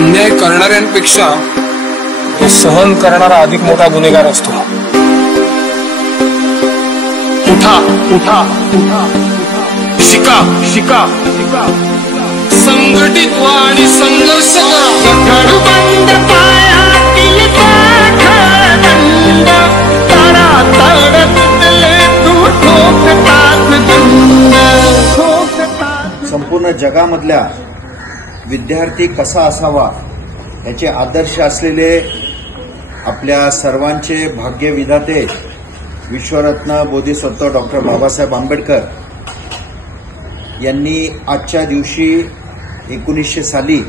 अन्याय करणाऱ्यांपेक्षा तो सहन करणारा अधिक मोठा गुन्हेगार असतो। उठा उठा उठा, शिका शिका शिका, संघटित व्हा आणि संघर्ष करा। बंद पायातील दंड, तडातड तुटले तू ठोकतात दंड। संपूर्ण जगामधल्या विद्यार्थी कसा असावा याचे आदर्श असलेले आपल्या सर्वांचे भाग्यविधाते विश्वरत्न बोधिसत्व डॉक्टर बाबासाहेब आंबेडकर यांनी आजच्या दिवशी 1900 साली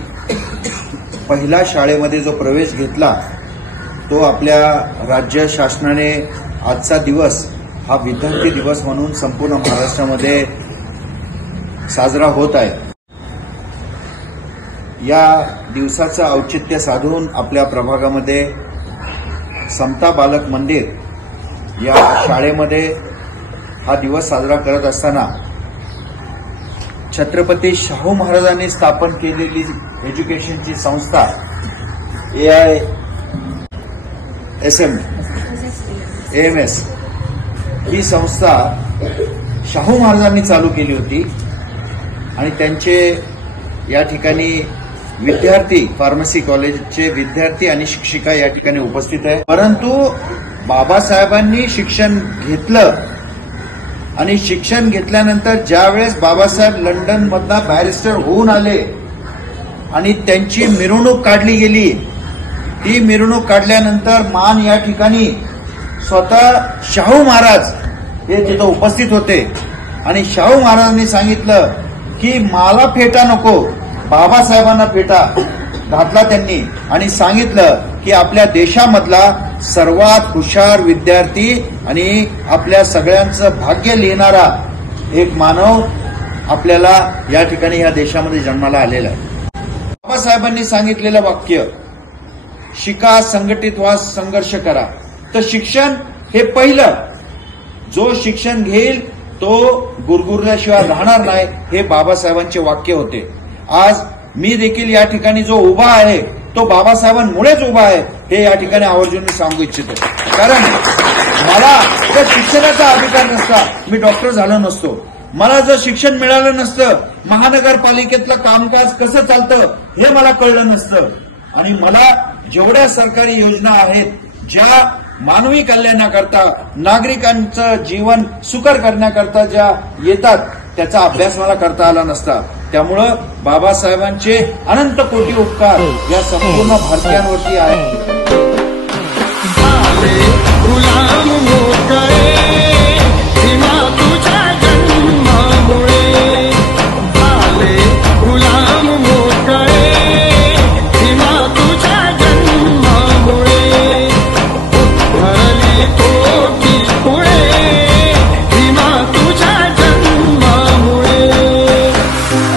पहिला शाळेमध्ये जो प्रवेश घेतला तो आपल्या राज्य शासनाने आजचा दिवस हा विद्यार्थी दिवस म्हणून संपूर्ण महाराष्ट्रामध्ये साजरा होत आहे। या दिवसाचं औचित्य साधून आपल्या प्रभागामध्ये समता बालक मंदिर या शाळेमध्ये हा दिवस साजरा करत असताना छत्रपती शाहू महाराजांनी स्थापन केलेली एज्युकेशनची संस्था AISM ही संस्था शाहू महाराजांनी चालू केली होती आणि त्यांचे या ठिकाणी विद्यार्थी फार्मसी कॉलेजचे विद्यार्थी आणि शिक्षिका या ठिकाणी उपस्थित आहे। परंतु बाबासाहेबांनी शिक्षण घेतलं आणि शिक्षण घेतल्यानंतर ज्यावेळेस बाबासाहेब लंडन मधला बॅरिस्टर होऊन आले आणि त्यांची मिरवणूक काढली गेली, ती मिरवणूक काढल्यानंतर मान या ठिकाणी स्वतः शाहू महाराज हे तिथं उपस्थित होते आणि शाहू महाराजांनी सांगितलं की मला फेटा नको, बाबासाहेबांना फेटा घातला त्यांनी आणि सांगितलं की आपल्या देशामधला सर्वात हुशार विद्यार्थी आणि आपल्या सगळ्यांचं भाग्य लिहिणारा एक मानव आपल्याला या ठिकाणी या देशामध्ये जन्माला आलेला आहे। बाबासाहेबांनी सांगितलेलं वाक्य शिका, संघटित व्हा, संघर्ष करा। तर शिक्षण हे पहिलं, जो शिक्षण घेईल तो गुरगुरल्याशिवाय राहणार नाही, हे बाबासाहेबांचे वाक्य होते। आज मी देखील या ठिकाणी जो उभा आहे तो बाबासाहेबांमुळेच उभा आहे हे या ठिकाणी आवर्जून मी सांगू इच्छितो। कारण मला जर शिक्षणाचा अधिकार नसता मी डॉक्टर झालो नसतो, मला जर शिक्षण मिळालं नसतं महानगरपालिकेतलं कामकाज कसं चालतं हे मला कळलं नसतं आणि मला जेवढ्या सरकारी योजना आहेत ज्या मानवी कल्याणाकरता नागरिकांचं जीवन सुकर करण्याकरता ज्या येतात त्याचा अभ्यास मला करता आला नसता। त्यामुळं बाबासाहेबांचे अनंत कोटी उपकार या संपूर्ण भारतीयांवरती आहेत।